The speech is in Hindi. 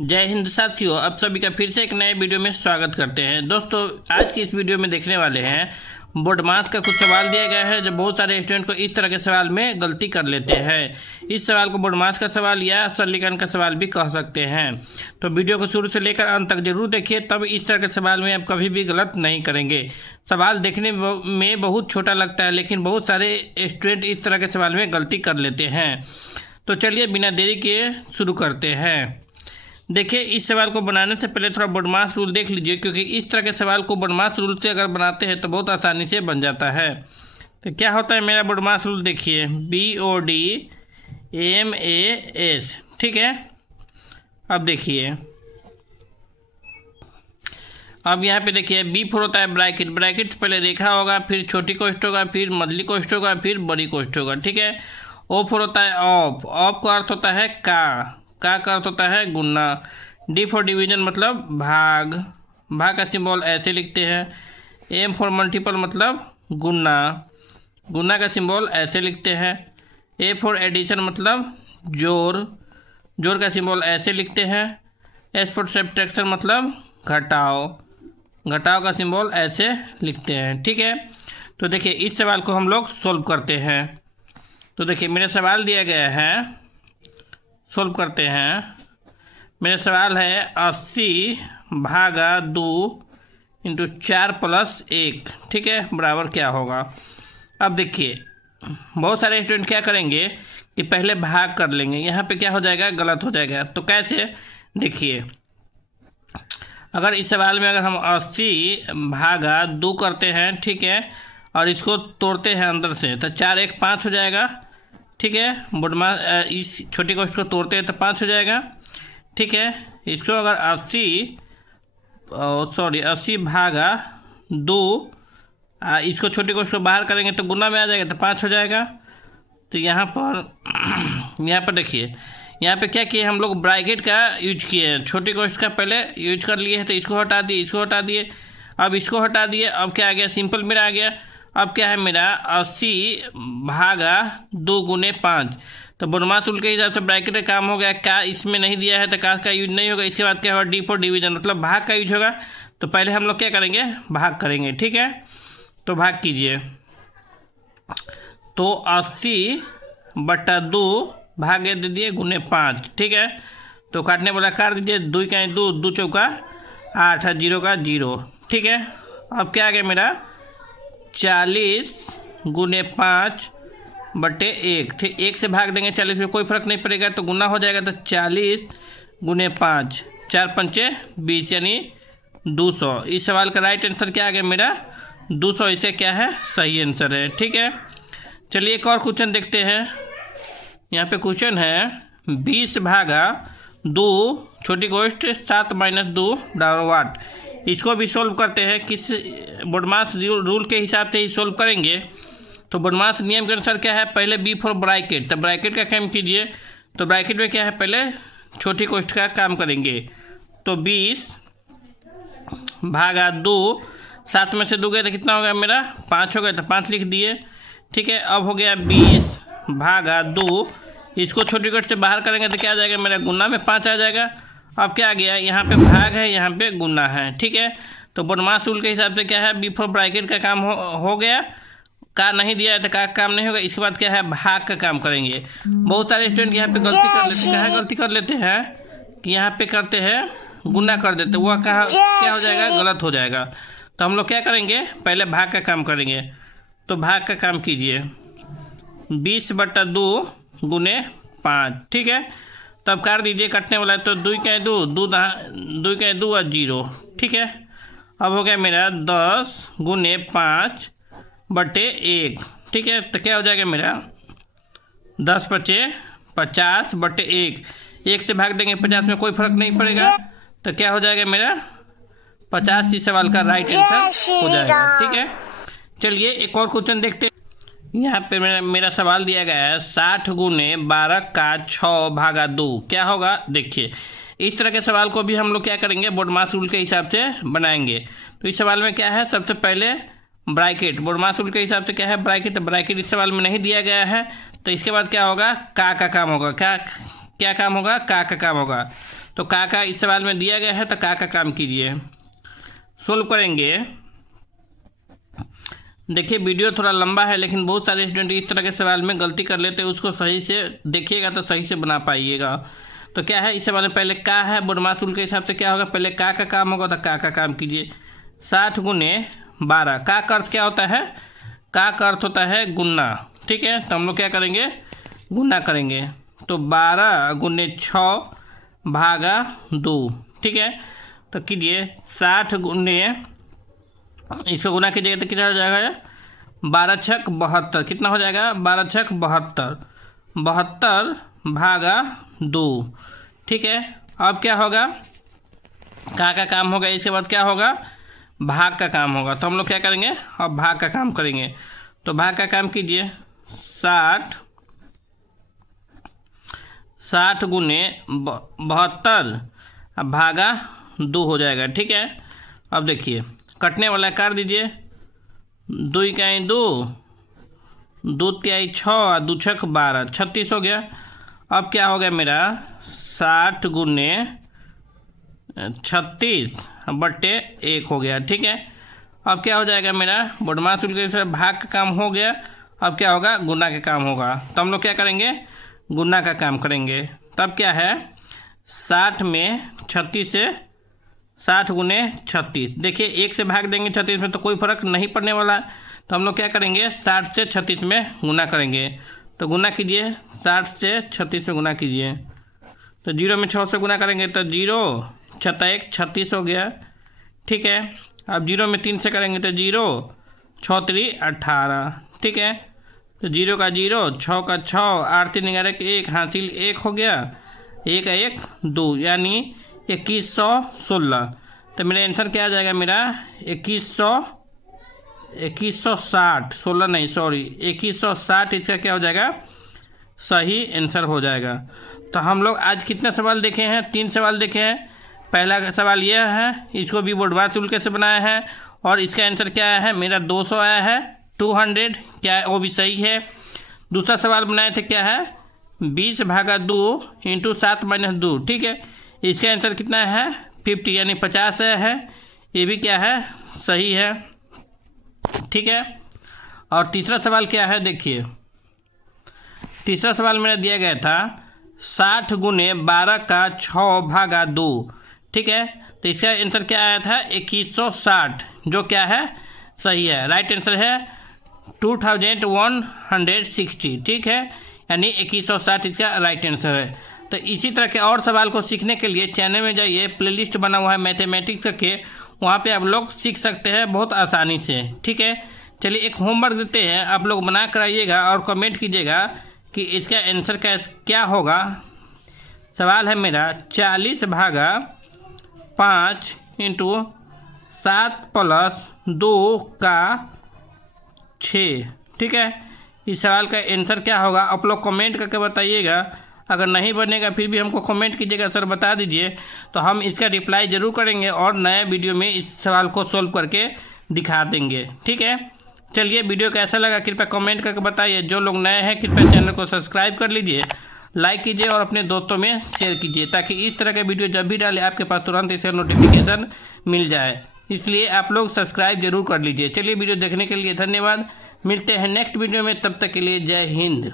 जय हिंद साथियों, आप सभी का फिर से एक नए वीडियो में स्वागत करते हैं। दोस्तों, आज की इस वीडियो में देखने वाले हैं बोर्ड मास का कुछ सवाल दिया गया है जो बहुत सारे स्टूडेंट को इस तरह के सवाल में गलती कर लेते हैं। इस सवाल को बोर्ड मास का सवाल या सरलीकरण का सवाल भी कह सकते हैं। तो वीडियो को शुरू से लेकर अंत तक जरूर देखिए, तब इस तरह के सवाल में आप कभी भी गलत नहीं करेंगे। सवाल देखने में बहुत छोटा लगता है, लेकिन बहुत सारे स्टूडेंट इस तरह के सवाल में गलती कर लेते हैं। तो चलिए बिना देरी किए शुरू करते हैं। देखिए, इस सवाल को बनाने से पहले थोड़ा बोडमास रूल देख लीजिए, क्योंकि इस तरह के सवाल को बोडमास रूल से अगर बनाते हैं तो बहुत आसानी से बन जाता है। तो क्या होता है मेरा बोडमास रूल, देखिए BODMAS, ठीक है। अब देखिए, अब यहाँ पे देखिए B4 होता है ब्रैकेट। ब्रैकेट से पहले रेखा होगा, फिर छोटी कोष्ठ होगा, फिर मझली कोष्ठ होगा, फिर बड़ी कोष्ठ होगा, ठीक है। O4 होता है ऑफ। ऑफ का अर्थ होता है का अर्थ होता है गुना। D फॉर डिवीजन मतलब भाग। भाग का सिंबल ऐसे लिखते हैं। M फॉर मल्टीपल मतलब गुना। गुना का सिंबल ऐसे लिखते हैं। A फॉर एडिशन मतलब जोड़। जोड़ का सिंबल ऐसे लिखते हैं। S फॉर सब्ट्रैक्शन मतलब घटाव। घटाव का सिंबल ऐसे लिखते हैं, ठीक है। तो देखिए, इस सवाल को हम लोग सोल्व करते हैं। तो देखिए, मेरा सवाल दिया गया है, सोल्व करते हैं। मेरा सवाल है 80 भागा 2 इंटू 4 प्लस 1, ठीक है, बराबर क्या होगा। अब देखिए, बहुत सारे स्टूडेंट क्या करेंगे कि पहले भाग कर लेंगे। यहाँ पे क्या हो जाएगा, गलत हो जाएगा। तो कैसे, देखिए, अगर इस सवाल में अगर हम 80 भागा 2 करते हैं, ठीक है, और इसको तोड़ते हैं अंदर से, तो 4 1 5 हो जाएगा, ठीक है। बुढ़मा इस छोटी कोष्ठ को तोड़ते हैं तो 5 हो जाएगा, ठीक है। इसको अगर 80 भागा 2, इसको छोटी कोष्ठ को बाहर करेंगे तो गुना में आ जाएगा, तो 5 हो जाएगा। तो यहाँ पर देखिए, यहाँ पे क्या किए हम लोग, ब्रैकेट का यूज किए हैं। छोटी कोष्ठ का पहले यूज कर लिए हैं, तो इसको हटा दिए, इसको हटा दिए, अब इसको हटा दिए। अब क्या आ गया, सिंपल मेरा आ गया। अब क्या है मेरा, 80 भागा 2 गुने 5। तो बोडमास रूल के हिसाब से ब्रैकेट का काम हो गया। का इसमें नहीं दिया है तो का यूज नहीं होगा। इसके बाद क्या होगा, D फॉर डिवीजन मतलब भाग का यूज होगा। तो पहले हम लोग क्या करेंगे, भाग करेंगे, ठीक है। तो भाग कीजिए। तो 80/2 भागे दे दिए गुने 5, ठीक है। तो काटने वाला काट दीजिए। 2 का 2, 2 चौका 8, 0 का 0, ठीक है। अब क्या आ गया मेरा, 40 गुने 5/1, ठीक। 1 से भाग देंगे 40 में, कोई फर्क नहीं पड़ेगा, तो गुना हो जाएगा। तो 40 गुने 5, 4 पंचे 20 यानी 200। इस सवाल का राइट आंसर क्या आ गया मेरा, 200। इसे क्या है, सही आंसर है, ठीक है। चलिए एक और क्वेश्चन देखते हैं। यहाँ पे क्वेश्चन है 20 भागा 2 छोटी कोष्ठ 7 - 2 बराबर वाट। इसको भी सोल्व करते हैं। किस बोडमास रूल के हिसाब से ही सोल्व करेंगे। तो बोडमास नियम के अनुसार क्या है, पहले B फॉर ब्रैकेट, तो ब्रैकेट का काम कीजिए। तो ब्रैकेट में क्या है, पहले छोटी कोष्ठ का काम करेंगे। तो 20 भागा 2, 7 में से 2 गए तो कितना हो गया मेरा, 5 हो गया, तो 5 लिख दिए, ठीक है। अब हो गया 20 भागा 2, इसको छोटी कोष्ठ से बाहर करेंगे तो क्या आ जाएगा मेरा, गुना में 5 आ जाएगा। अब क्या आ गया, यहाँ पे भाग है, यहाँ पे गुना है, ठीक है। तो बोडमास रूल के हिसाब से क्या है, B फॉर ब्रैकेट का काम हो गया। का नहीं दिया है तो का काम नहीं होगा। इसके बाद क्या है, भाग का काम करेंगे। बहुत सारे स्टूडेंट यहाँ पे गलती कर लेते हैं। गलती कर लेते हैं कि यहाँ पे करते हैं गुना कर देते, वो कहाँ क्या हो जाएगा, गलत हो जाएगा। तो हम लोग क्या करेंगे, पहले भाग का काम करेंगे। तो भाग का काम कीजिए, 20/2 गुने 5, ठीक है। तब काट दीजिए, कटने वाला है। तो 2 का 2, 2 और 0, ठीक है। अब हो गया मेरा 10 गुने 5/1, ठीक है। तो क्या हो जाएगा मेरा, 10 × 5 = 50/1। 1 से भाग देंगे 50 में, कोई फर्क नहीं पड़ेगा। तो क्या हो जाएगा मेरा, 50। इस सवाल का राइट आंसर हो जाएगा, ठीक है। चलिए एक और क्वेश्चन देखते हैं। यहाँ पे मेरा सवाल दिया गया है 60 गुने 12 का 6 भागा 2 क्या होगा। देखिए, इस तरह के सवाल को भी हम लोग क्या करेंगे, बोडमास रूल के हिसाब से बनाएंगे। तो इस सवाल में क्या है, सबसे पहले ब्रैकेट। बोडमास रूल के हिसाब से क्या है, ब्रैकेट। ब्रैकेट इस सवाल में नहीं दिया गया है, तो इसके बाद क्या होगा, का काम होगा। क्या काम होगा, का काम होगा। तो का इस सवाल में दिया गया है, तो का काम कीजिए। सोल्व करेंगे। देखिए वीडियो थोड़ा लंबा है, लेकिन बहुत सारे स्टूडेंट इस तरह के सवाल में गलती कर लेते हैं, उसको सही से देखिएगा तो सही से बना पाइएगा। तो क्या है, इस सवाल में पहले का है, बोडमास रूल के हिसाब से क्या होगा, पहले का काम होगा, तो का काम कीजिए। 60 गुने 12, का अर्थ क्या होता है, का अर्थ होता है गुना। ठीक है, तो हम लोग क्या करेंगे, गुना करेंगे। तो 12 गुने 6 भागा 2। ठीक है, तो कीजिए 60 गुने, इसको गुना कीजिएगा तो कितना हो जाएगा, 12 छक 72। कितना हो जाएगा, 12 छक 72, 72 भागा 2। ठीक है, अब क्या होगा, का काम होगा, इसके बाद क्या होगा, भाग का काम होगा। तो हम लोग क्या करेंगे, अब भाग का काम करेंगे। तो भाग का काम कीजिए। 60 गुने 72 अब भागा 2 हो जाएगा। ठीक है, अब देखिए कटने वाला काट दीजिए। 2 इकाई 2, 2 तिहाई 6 और 2 छक 12, 36 हो गया। अब क्या हो गया मेरा, 60 गुने 36 बट्टे 1 हो गया। ठीक है, अब क्या हो जाएगा मेरा, बोडमास रूल के हिसाब से भाग का काम हो गया। अब क्या होगा, गुना का काम होगा। तो हम लोग क्या करेंगे, गुना का काम करेंगे। तब क्या है, 60 में 36 से 60 गुने 36, देखिए 1 से भाग देंगे 36 में तो कोई फर्क नहीं पड़ने वाला। तो हम लोग क्या करेंगे, 60 से 36 में गुना करेंगे। तो गुना कीजिए, 60 से 36 में गुना कीजिए। तो 0 में 6 से गुना करेंगे तो 0 छत्ता 1 36 हो गया। ठीक है, अब 0 में 3 से करेंगे तो 0 6 3 18। ठीक है, तो 0 का 0, 6 का 6, 8 3 11 1, हासिल 1 हो गया। 1 का 1 2, यानी 2116। तो मेरा आंसर क्या आ जाएगा, मेरा 2160, 16 नहीं सॉरी 2160 इसका क्या हो जाएगा, सही आंसर हो जाएगा। तो हम लोग आज कितने सवाल देखे हैं, 3 सवाल देखे हैं। पहला सवाल यह है, इसको भी बोडमास रूल कैसे बनाया है, और इसका आंसर क्या आया है, मेरा 200 आया है, 200 क्या है वो भी सही है। दूसरा सवाल बनाए थे क्या है, 20 भागा 2 इंटू 7 माइनस 2। ठीक है, इसका आंसर कितना है, 50 यानी 50 है। ये भी क्या है, सही है। ठीक है, और तीसरा सवाल क्या है, देखिए तीसरा सवाल मेरा दिया गया था 60 गुने 12 का 6 भागा 2। ठीक है, तो इसका आंसर क्या आया था, 2160, जो क्या है, सही है। राइट आंसर है 2160। ठीक है, यानी 2160 इसका राइट आंसर है। तो इसी तरह के और सवाल को सीखने के लिए चैनल में जाइए, प्लेलिस्ट बना हुआ है मैथमेटिक्स के, वहाँ पे आप लोग सीख सकते हैं बहुत आसानी से। ठीक है, चलिए एक होमवर्क देते हैं, आप लोग बना कर आइएगा और कमेंट कीजिएगा कि इसका आंसर क्या होगा। सवाल है मेरा 40 भागा 5 इंटू 7 प्लस 2 का 6। ठीक है, इस सवाल का आंसर क्या होगा, आप लोग कमेंट करके बताइएगा। अगर नहीं बनेगा फिर भी हमको कमेंट कीजिएगा, सर बता दीजिए, तो हम इसका रिप्लाई ज़रूर करेंगे और नए वीडियो में इस सवाल को सोल्व करके दिखा देंगे। ठीक है, चलिए वीडियो कैसा लगा कृपया कमेंट करके बताइए। जो लोग नए हैं कृपया चैनल को सब्सक्राइब कर लीजिए, लाइक कीजिए और अपने दोस्तों में शेयर कीजिए, ताकि इस तरह के वीडियो जब भी डालें आपके पास तुरंत इसे नोटिफिकेशन मिल जाए। इसलिए आप लोग सब्सक्राइब जरूर कर लीजिए। चलिए वीडियो देखने के लिए धन्यवाद, मिलते हैं नेक्स्ट वीडियो में, तब तक के लिए जय हिंद।